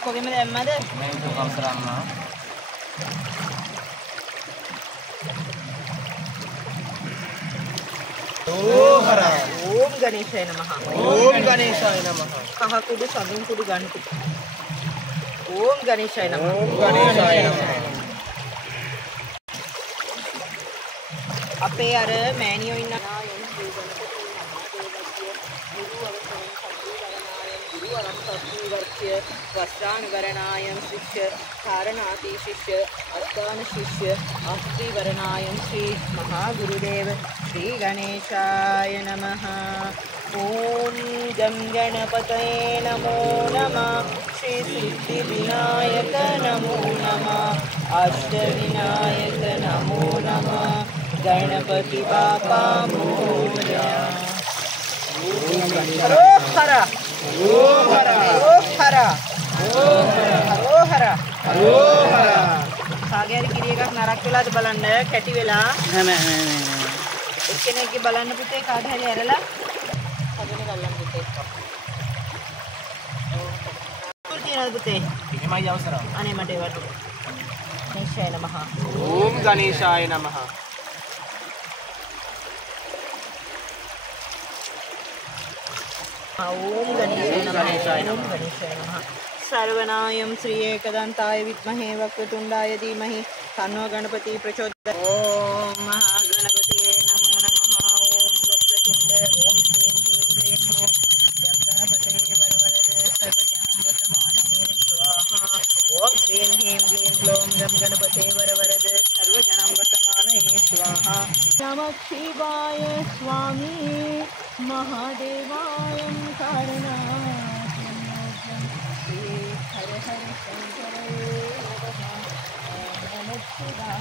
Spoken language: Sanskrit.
ඔක්කොගෙම දැම්මද? මේ අවසරන්න. ओम गणेशाय नमः ओम गणेशाय नमः कहा कुडु सदुन कुडु गणपति ओम गणेशाय नमः ओम गणेशाय नमः අපේ අර මෑණියෝ ඉන්න वस्त्रानुवरणायं शिष्य धारणाति शिष्य अस्थान शिष्य अस्त्रिवरणायं श्री महागुरुदेव श्री गणेशाय नमः ओम गं गणपतये नमो नमः श्री सिद्धिविनायक नमो नमः अष्टविनायक नमो नमः गणपति बापा मोरया हरोहरा हरोहरा हरोहरा हरोहरा हरोहरा කාගේ හරි කිරි එකක් නරක් වෙලාද බලන්න කැටි වෙලා නෑ එක්කෙනෙක්ගේ බලන්න පුතේ කාට හරි ඇරලා හදන ගල්ලන් පුතේ ඔව් තියනද පුතේ එහෙමයි අවසරයි අනේ මට ඒවට ගණේශාය නමः ඕම් ගණේශාය නමः ओम गणेशाय नमः सर्वनायं श्री एकदंताय विद्महे वक्रतुंडाय धीमहि तन्नो गणपति प्रचोदयात् ओम महागणपतिये नमो नमः ओम वक्रतुंड ओम श्रीं ह्रीं क्लीं ओम गणपतये वरवरदे सर्वजनां स्वाहा ओम श्रीं ह्रीं क्लीं ओम गणपतये वरवरदे सर्वजनां वसमानये स्वाहा नमः शिवाय स्वामी महादेवाय कारणात्मनोऽग्रं श्री हर हर शंकर नमः